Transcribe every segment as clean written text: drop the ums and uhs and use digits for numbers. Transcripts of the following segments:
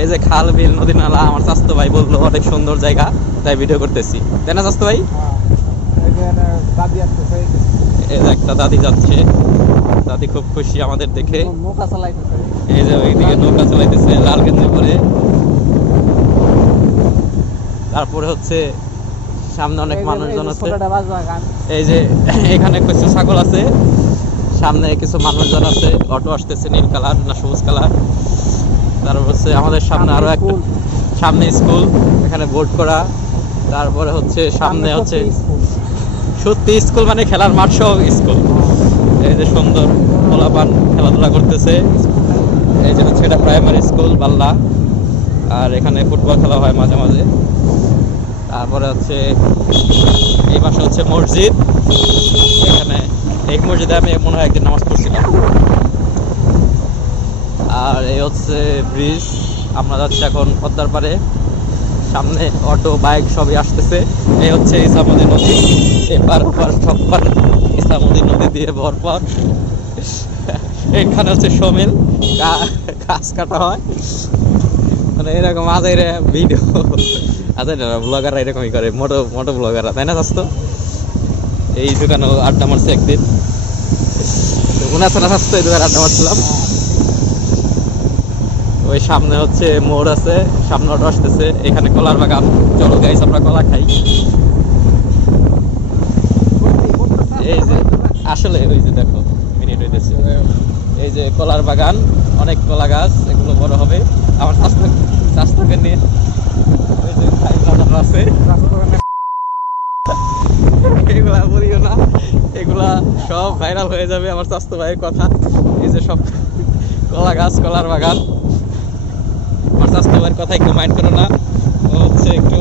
এই যে খাল বিল নদী নালা আমার চাস্তো ভাই বললো অনেক সুন্দর জায়গা, তাই ভিডিও করতেছি, তাই না চাস্তো ভাই? এই যে একটা দাদি যাচ্ছে, দাদি খুব খুশি আমাদের দেখে। এই যে ওইদিকে নৌকা চালাইতেছে লাল গেঞ্জি পরে। তারপরে হচ্ছে সামনে অনেক মানুষজন আছে। এই যে এখানে কিছু ছাগল আছে, সামনে কিছু মানুষজন আছে, অটো আসতেছে নীল কালার না সবুজ কালার। তারপর হচ্ছে আমাদের সামনে আরো একটা, সামনে স্কুল, এখানে বোর্ড করা। তারপরে হচ্ছে সামনে হচ্ছে সত্যি স্কুল মানে খেলার মাঠ সহ স্কুল। এই যে সুন্দর পোলাপান খেলাধুলা করতেছে। এই যে হচ্ছে এটা প্রাইমারি স্কুল বাল্লা, আর এখানে ফুটবল খেলা হয় মাঝে মাঝে। তারপরে হচ্ছে এই পাশে হচ্ছে মসজিদ, এখানে এই মসজিদে আমি মনে হয় একদিন নামাজ পড়ছিলাম। আর এই হচ্ছে ব্রিজ, আমরা যাচ্ছি এখন পদ্মার পারে। সামনে অটো বাইক সবই আসতেছে। এই হচ্ছে ইসামতি নদী, এপার ওপার সব পার ইসামতি নদী দিয়ে ভরপুর। এখানে হচ্ছে সমিল, গাছ কাটা হয়, মানে এরকম আজের ভিডিও আজের ব্লগাররা এরকমই করে, মোটো মোটো ব্লগাররা, তাই না স্বাস্থ্য? এই দোকানে আড্ডা মারছে একদিন, মনে আছে না স্বাস্থ্য? এই দোকানে আড্ডা মারছিলাম। ওই সামনে হচ্ছে মোড় আছে, সামনে অটো আসতেছে, এখানে কলার বাগান। চলো গাইস আমরা কলা খাই। এই যে আসলে ওই যে দেখো মিনিট হইতেছে, এই যে কলার বাগান, অনেক কলা গাছ, এগুলো বড় হবে। আমার স্বাস্থ্যকে নিয়ে ওই যে আছে, এগুলা বলিও না, এগুলা সব ভাইরাল হয়ে যাবে আমার স্বাস্থ্য ভাইয়ের কথা। এই যে সব কলা গাছ, কলার বাগান। আমার স্বাস্থ্য ভাইয়ের কথা একটু মাইন্ড করো না, ও হচ্ছে একটু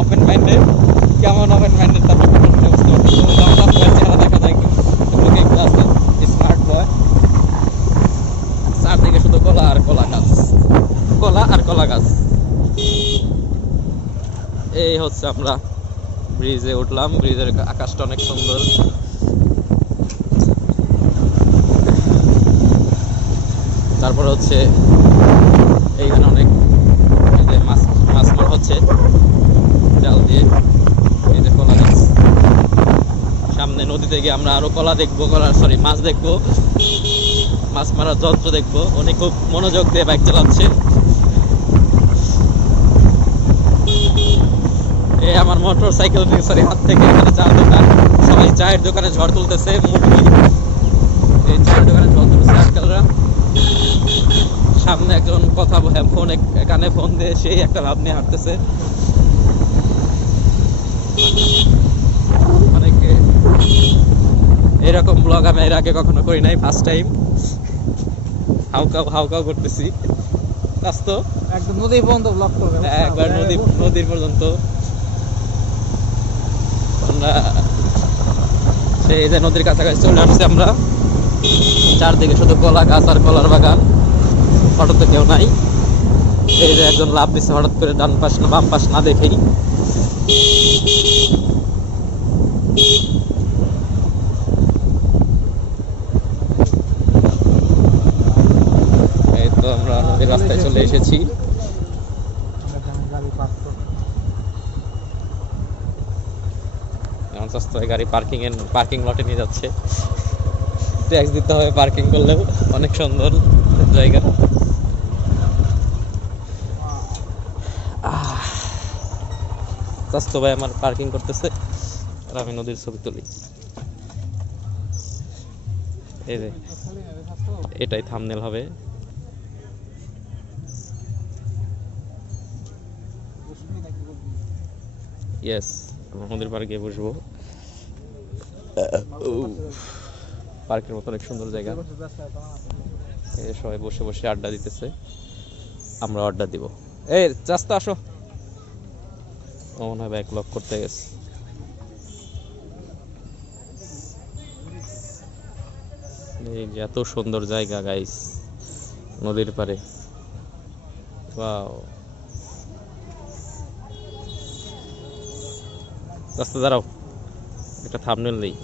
ওপেন মাইন্ডেড। কেমন ওপেন মাইন্ডেড তার চেহারা দেখা যায় একটু আছে, স্মার্ট বয়। চারদিকে শুধু কলা আর কলা গাছ, কলা আর কলা গাছ। এই হচ্ছে আমরা ব্রিজে উঠলাম, ব্রিজের আকাশটা অনেক সুন্দর। তারপর হচ্ছে এইখানে অনেক এই যে মাছ মার হচ্ছে জাল দিয়ে। এই যে কলা গাছ, সামনে নদীতে গিয়ে আমরা আরো কলা দেখবো, মাছ দেখবো, মাছ মারার যন্ত্র দেখবো। উনি খুব মনোযোগ দিয়ে বাইক চালাচ্ছে। এই আমার মোটর সাইকেল হাত থেকে এখানে চার দোকান, সবাই চায়ের দোকানে ঝড় তুলতেছে। এই চায়ের দোকানে ঝড় তুলতেছে আজকালরা। সামনে একজন কথা ফোন, কানে ফোন দিয়ে সেই একটা লাভ নিয়ে হাঁটতেছে। অনেকে এরকম ব্লগ আমি এর আগে কখনো করি নাই, ফার্স্ট টাইম। হাউকাও করতেছি। একদম নদী পর্যন্ত ব্লগ করবে, একবার নদীর পর্যন্ত। আমরা সেই যে নদীর কাছাকাছি চলে আসছি আমরা। চারদিকে শুধু কলা গাছ আর কলার বাগান, অটোতে কেউ নাই। এই যে একজন লাভ দিচ্ছে হঠাৎ করে, ডান পাশ না বাম পাশ না দেখেই। এই তো আমরা নদীর রাস্তায় চলে এসেছি। গাড়ি পার্কিং লটে নিয়ে যাচ্ছে, ট্যাক্স দিতে হবে পার্কিং করলেও। অনেক সুন্দর জায়গা। স্বাস্থ্য ভাই আমার পার্কিং করতেছে আর আমি নদীর ছবি তুলি। এই যে এটাই থাম্বনেল হবে। ইয়েস, আমরা নদীর পাড়ে গিয়ে বসবো। পার্কের মতো অনেক সুন্দর জায়গা। সবাই বসে বসে আড্ডা দিতেছে, আমরা আড্ডা দিব। এই চাস্তা আসো, মনে হয় ব্যাক লক করতে গেছে। এই যে এত সুন্দর জায়গা গাইস, নদীর পাড়ে। ওয়াও, রাস্তা দাঁড়াও, একটা থাম্বনেল নেই।